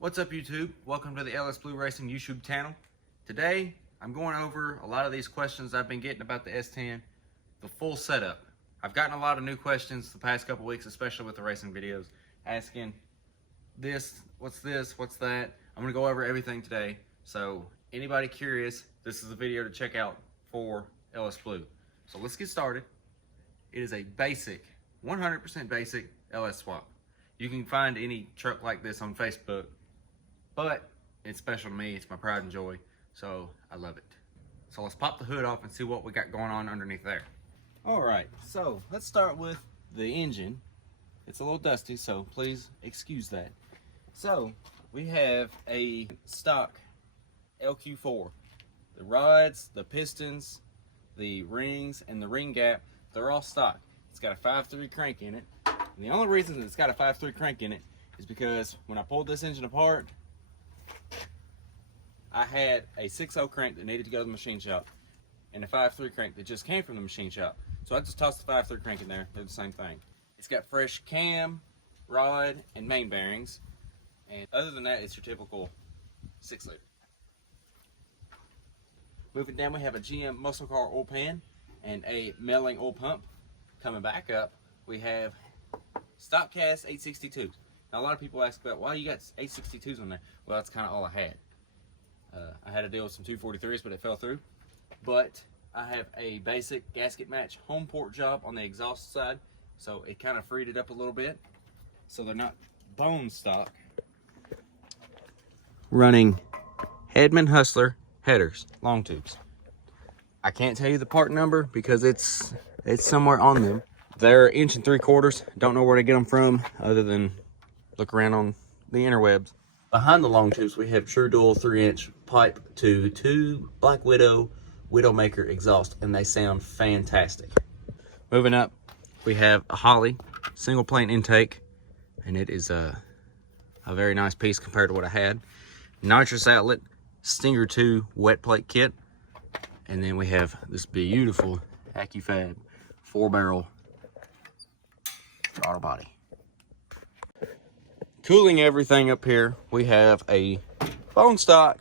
What's up YouTube? Welcome to the LS Blue Racing YouTube channel. Today I'm going over a lot of these questions I've been getting about the S10, the full setup. I've gotten a lot of new questions the past couple weeks, especially with the racing videos, asking this, what's that. I'm going to go over everything today. So anybody curious, this is a video to check out for LS Blue. So let's get started. It is a basic, 100% basic LS swap. You can find any truck like this on Facebook, but it's special to me. It's my pride and joy, so I love it. So let's pop the hood off and see what we got going on underneath there. All right, so let's start with the engine. It's a little dusty, so please excuse that. So we have a stock LQ4. The rods, the pistons, the rings, and the ring gap, they're all stock. It's got a 5.3 crank in it. And the only reason that it's got a 5.3 crank in it is because when I pulled this engine apart, I had a 6.0 crank that needed to go to the machine shop and a 5.3 crank that just came from the machine shop. So I just tossed the 5.3 crank in there. They're the same thing. It's got fresh cam, rod, and main bearings. And other than that, it's your typical 6-liter. Moving down, we have a GM muscle car oil pan and a Melling oil pump. Coming back up, we have stock cast 862. Now a lot of people ask about why you got 862s on there. Well, that's kind of all I had. I had to deal with some 243s, but it fell through. But I have a basic gasket match home port job on the exhaust side, so it kind of freed it up a little bit, so they're not bone stock. Running Hedman Hustler headers, long tubes. I can't tell you the part number because it's somewhere on them. They're 1 3/4. Don't know where to get them from other than look around on the interwebs. Behind the long tubes, we have True Dual 3-inch pipe to 2 Black Widow Widowmaker exhaust, and they sound fantastic. Moving up, we have a Holley single plane intake, and it is a very nice piece compared to what I had. Nitrous outlet, Stinger 2 wet plate kit, and then we have this beautiful AccuFab 4-barrel throttle body. Cooling everything up here, we have a bone stock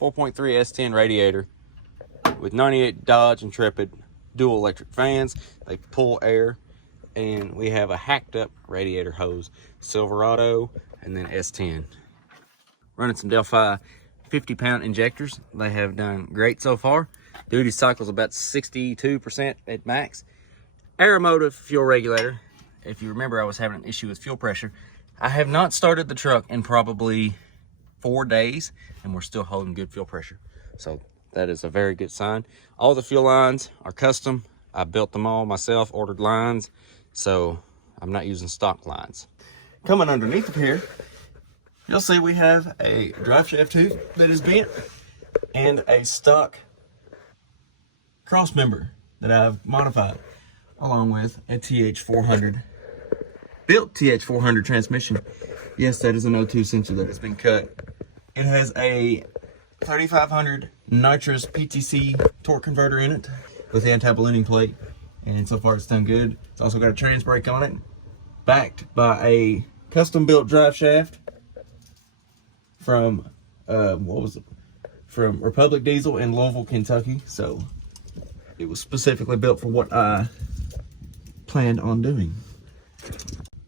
4.3 S10 radiator with 98 Dodge Intrepid dual electric fans. They pull air, and we have a hacked up radiator hose, Silverado, and then S10. Running some Delphi 50-pound injectors. They have done great so far. Duty cycle's about 62% at max. Aeromotive fuel regulator. If you remember, I was having an issue with fuel pressure. I have not started the truck in probably 4 days, and we're still holding good fuel pressure. So that is a very good sign. All the fuel lines are custom. I built them all myself, ordered lines, so I'm not using stock lines. Coming underneath of here, you'll see we have a drive shaft tooth that is bent and a stock cross member that I've modified, along with a TH400. Built TH400 transmission. Yes, that is an 02 sensor that has been cut. It has a 3500 nitrous PTC torque converter in it with anti-ballooning plate, and so far it's done good. It's also got a trans brake on it, backed by a custom built drive shaft from from Republic Diesel in Louisville, Kentucky. So it was specifically built for what I planned on doing.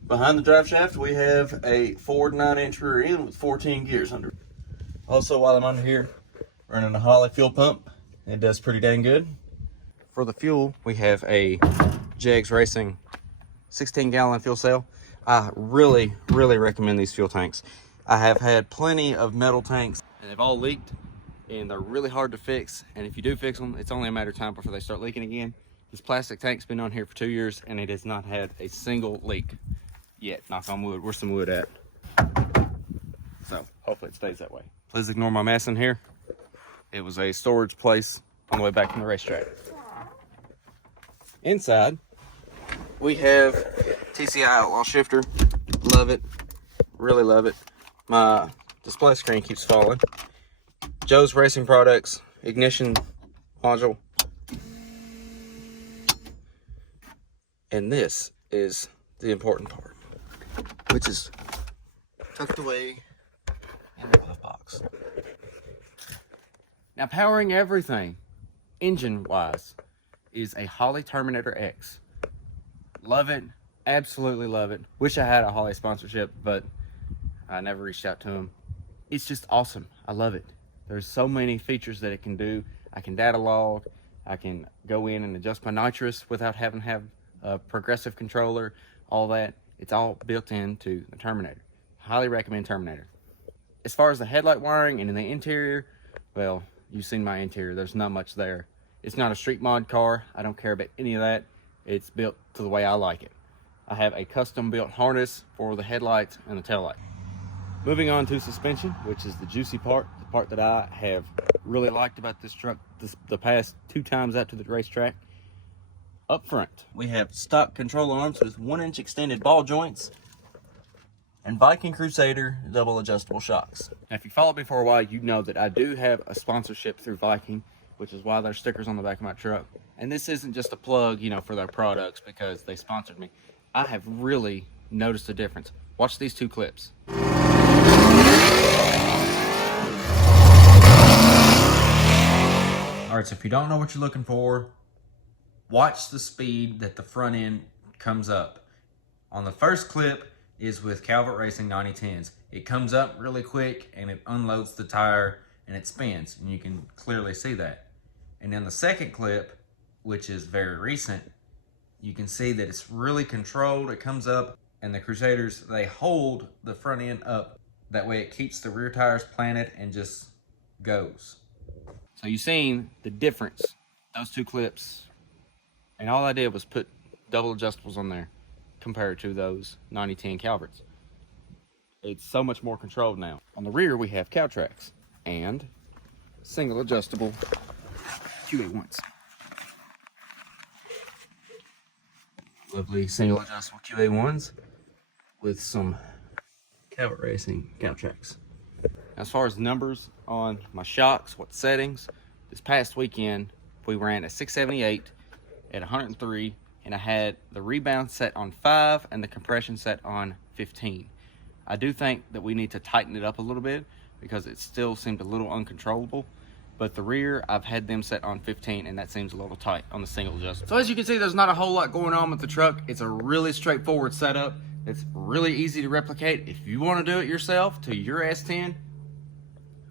Behind the drive shaft, we have a Ford 9-inch rear end with 14 gears under it. Also, while I'm under here, running a Holley fuel pump. It does pretty dang good. For the fuel, we have a Jegs Racing 16-gallon fuel cell. I really recommend these fuel tanks. I have had plenty of metal tanks, and they've all leaked, and they're really hard to fix. And if you do fix them, it's only a matter of time before they start leaking again. This plastic tank's been on here for 2 years, and it has not had a single leak yet. Knock on wood. Where's some wood at? So hopefully it stays that way. Please ignore my mess in here. It was a storage place on the way back from the racetrack. Inside, we have TCI Outlaw shifter. Love it. Really love it. My display screen keeps falling. Joe's Racing Products ignition module. And this is the important part, which is tucked away Now, powering everything, engine-wise, is a Holley Terminator X. Love it, absolutely love it. Wish I had a Holley sponsorship, but I never reached out to them. It's just awesome. I love it. There's so many features that it can do. I can data log. I can go in and adjust my nitrous without having to have a progressive controller, all that. It's all built into the Terminator. Highly recommend Terminator. As far as the headlight wiring and in the interior, well, you've seen my interior. There's not much there. It's not a street mod car. I don't care about any of that. It's built to the way I like it. I have a custom built harness for the headlights and the taillight. Moving on to suspension, which is the juicy part, the part that I have really liked about this truck the past 2 times out to the racetrack. Up front, we have stock control arms with 1-inch extended ball joints and Viking Crusader double adjustable shocks. Now, if you followed me for a while, you know that I do have a sponsorship through Viking, which is why there's stickers on the back of my truck. And this isn't just a plug, you know, for their products because they sponsored me. I have really noticed a difference. Watch these 2 clips. All right, so if you don't know what you're looking for, watch the speed that the front end comes up. On the first clip is with Calvert Racing 9010s. It comes up really quick and it unloads the tire and it spins, and you can clearly see that. And then the second clip, which is very recent, you can see that it's really controlled. It comes up, and the Crusaders, they hold the front end up. That way it keeps the rear tires planted and just goes. So you've seen the difference, those 2 clips, and all I did was put double adjustables on there compared to those 9010 Calverts. It's so much more controlled now. On the rear, we have cow tracks and single adjustable QA1s. Lovely single adjustable QA1s with some Calvert Racing cow tracks. As far as numbers on my shocks, what settings, this past weekend we ran a 678 at 103, and I had the rebound set on 5 and the compression set on 15. I do think that we need to tighten it up a little bit because it still seemed a little uncontrollable. But the rear, I've had them set on 15, and that seems a little tight on the single adjustment. So as you can see, there's not a whole lot going on with the truck. It's a really straightforward setup. It's really easy to replicate. If you want to do it yourself to your S10,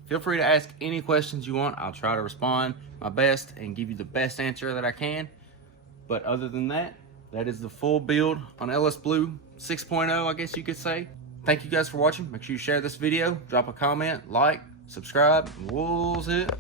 feel free to ask any questions you want. I'll try to respond my best and give you the best answer that I can. But other than that, that is the full build on LS Blue 6.0, I guess you could say. Thank you guys for watching. Make sure you share this video, drop a comment, like, subscribe, and we'll see it.